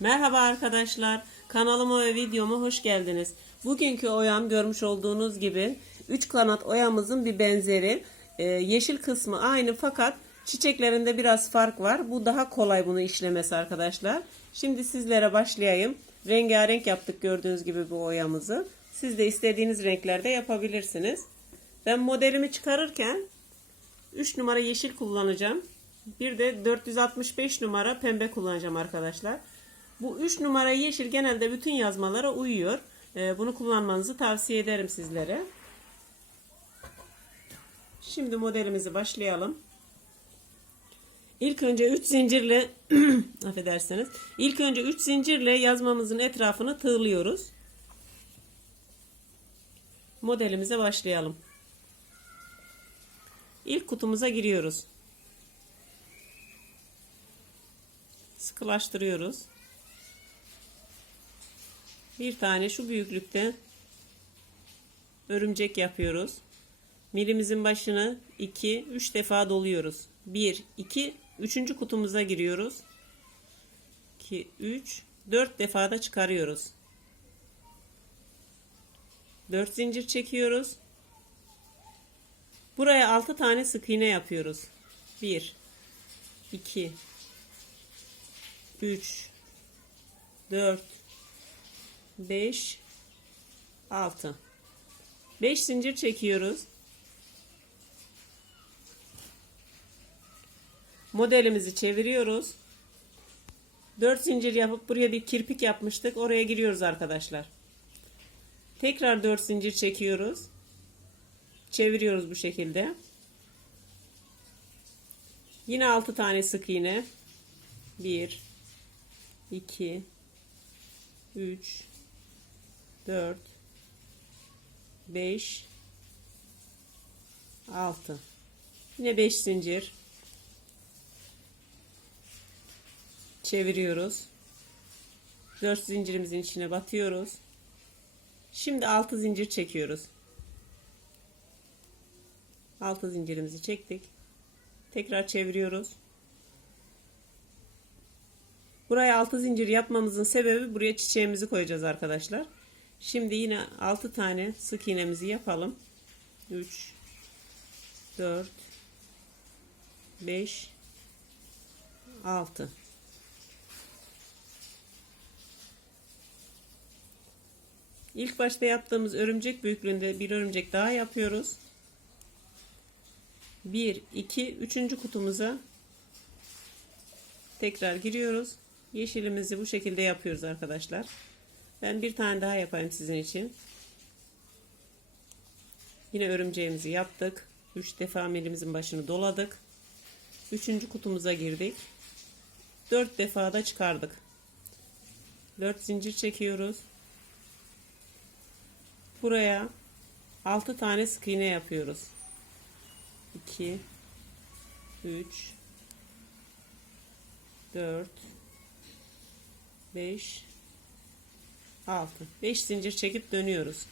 Merhaba arkadaşlar. Kanalıma ve videoma hoş geldiniz. Bugünkü oyam görmüş olduğunuz gibi 3 kanat oyamızın bir benzeri. Ee, yeşil kısmı aynı fakat çiçeklerinde biraz fark var. Bu daha kolay bunu işlemesi arkadaşlar. Şimdi sizlere başlayayım. Rengarenk yaptık gördüğünüz gibi bu oyamızı. Siz de istediğiniz renklerde yapabilirsiniz. Ben modelimi çıkarırken 3 numara yeşil kullanacağım. Bir de 465 numara pembe kullanacağım arkadaşlar. Bu 3 numara yeşil genelde bütün yazmalara uyuyor. Ee, bunu kullanmanızı tavsiye ederim sizlere. Şimdi modelimizi başlayalım. İlk önce 3 zincirle affedersiniz. İlk önce 3 zincirle yazmamızın etrafını tığlıyoruz. Modelimize başlayalım. İlk kutumuza giriyoruz. Sıkılaştırıyoruz. Bir tane şu büyüklükte örümcek yapıyoruz. Milimizin başını 2 3 defa doluyoruz. 1 2 3. kutumuza giriyoruz. 2 3 4 defa da çıkarıyoruz. 4 zincir çekiyoruz. Buraya 6 tane sık iğne yapıyoruz. 1 2 3 4 5 6 5 zincir çekiyoruz. Modelimizi çeviriyoruz. 4 zincir yapıp buraya bir kirpik yapmıştık. Oraya giriyoruz arkadaşlar. Tekrar 4 zincir çekiyoruz. Çeviriyoruz bu şekilde. Yine 6 tane sık iğne. 1 2 3 4 5 6 Yine 5 zincir çeviriyoruz. 4 zincirimizin içine batıyoruz. Şimdi 6 zincir çekiyoruz. 6 zincirimizi çektik. Tekrar çeviriyoruz. Buraya 6 zincir yapmamızın sebebi buraya çiçeğimizi koyacağız arkadaşlar. Şimdi yine 6 tane sık iğnemizi yapalım. 3 4 5 6 İlk başta yaptığımız örümcek büyüklüğünde bir örümcek daha yapıyoruz. 1 2 3. kutumuza tekrar giriyoruz. Yeşilimizi bu şekilde yapıyoruz arkadaşlar. Ben bir tane daha yapayım sizin için. Yine örümceğimizi yaptık. 3 defa elimizin başını doladık. 3. kutumuza girdik. 4 defa da çıkardık. 4 zincir çekiyoruz. Buraya 6 tane sık iğne yapıyoruz. 2 3 4 5 6 5 zincir çekip dönüyoruz.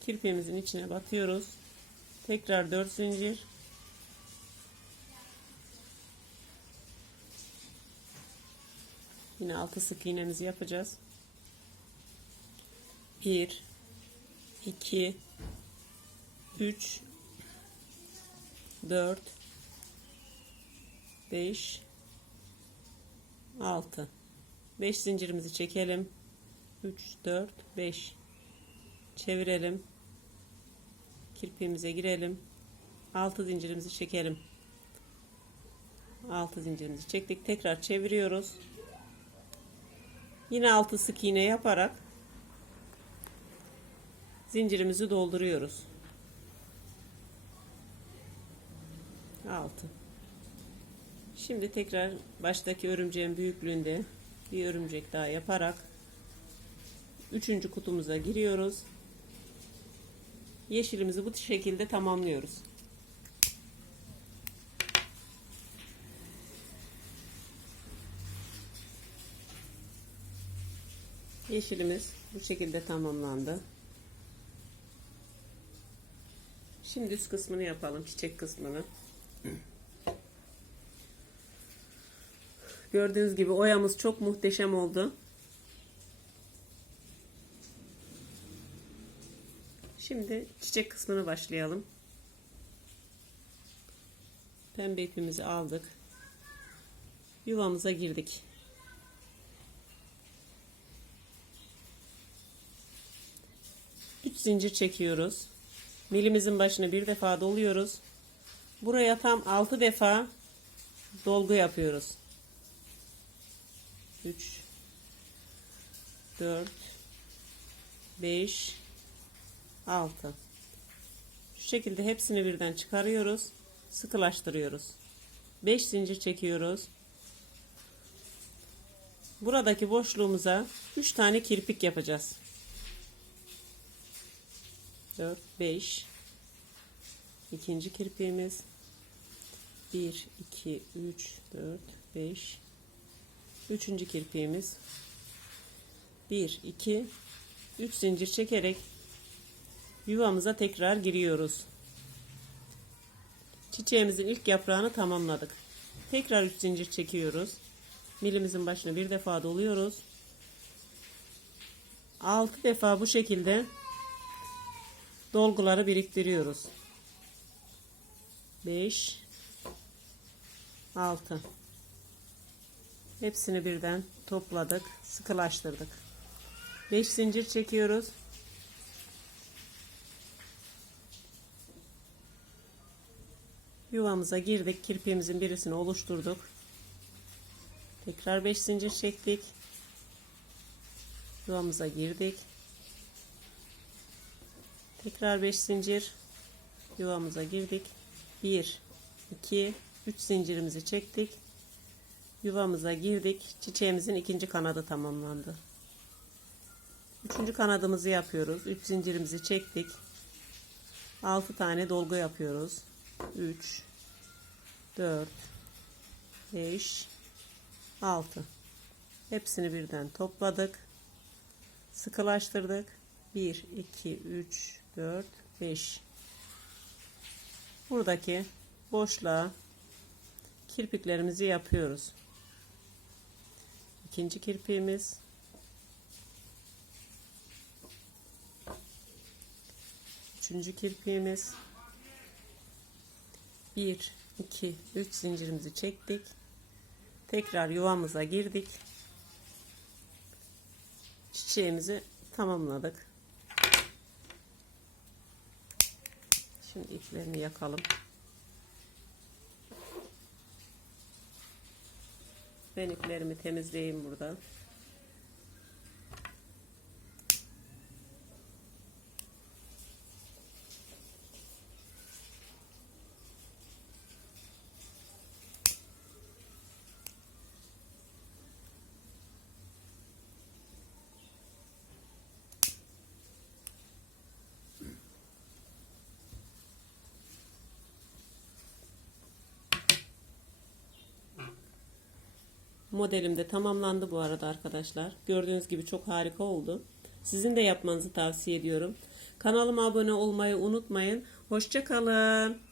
Kirpiğimizin içine batıyoruz. Tekrar 4 zincir. Yine 6 sık iğnemizi yapacağız. 1 2 3 4 5 6 5 zincirimizi çekelim. 3 4 5 çevirelim. Kirpiğimize girelim. 6 zincirimizi çekelim. 6 zincirimizi çektik. Tekrar çeviriyoruz. Yine 6 sık iğne yaparak zincirimizi dolduruyoruz. 6 Şimdi tekrar baştaki örümceğin büyüklüğünde bir örümcek daha yaparak üçüncü kutumuza giriyoruz. Yeşilimizi bu şekilde tamamlıyoruz. Yeşilimiz bu şekilde tamamlandı. Şimdi üst kısmını yapalım. Çiçek kısmını. Gördüğünüz gibi oyamız çok muhteşem oldu. Şimdi çiçek kısmına başlayalım. Pembe ipimizi aldık. Yuvamıza girdik. Üç zincir çekiyoruz. Milimizin başına bir defa doluyoruz. Buraya tam 6 defa dolgu yapıyoruz. 3 4 5 6 Şu şekilde hepsini birden çıkarıyoruz. Sıkılaştırıyoruz. 5 zincir çekiyoruz. Buradaki boşluğumuza 3 tane kirpik yapacağız. 4 5 ikinci kirpiğimiz 1 2 3 4 5 üçüncü kirpiğimiz 1 2 3 zincir çekerek yuvamıza tekrar giriyoruz. Çiçeğimizin ilk yaprağını tamamladık. Tekrar 3 zincir çekiyoruz. Milimizin başına bir defa doluyoruz. 6 defa bu şekilde dolguları biriktiriyoruz. 5 6 Hepsini birden topladık, sıkılaştırdık. 5 zincir çekiyoruz. Yuvamıza girdik. Kirpiğimizin birisini oluşturduk. Tekrar 5 zincir çektik. Yuvamıza girdik. Tekrar 5 zincir yuvamıza girdik. 1 2 3 zincirimizi çektik. Yuvamıza girdik. Çiçeğimizin ikinci kanadı tamamlandı. Üçüncü kanadımızı yapıyoruz. 3 zincirimizi çektik. 6 tane dolgu yapıyoruz. 3 4 5 6 Hepsini birden topladık. Sıkılaştırdık. 1 2 3 4 5 Buradaki boşluğa kirpiklerimizi yapıyoruz. İkinci kirpiğimiz Üçüncü kirpiğimiz 1 2 3 zincirimizi çektik. Tekrar yuvamıza girdik. Çiçeğimizi tamamladık. Şimdi iplerini yakalım. Ben iplerimi temizleyeyim burada. Modelim de tamamlandı bu arada arkadaşlar. Gördüğünüz gibi çok harika oldu. Sizin de yapmanızı tavsiye ediyorum. Kanalıma abone olmayı unutmayın. Hoşçakalın.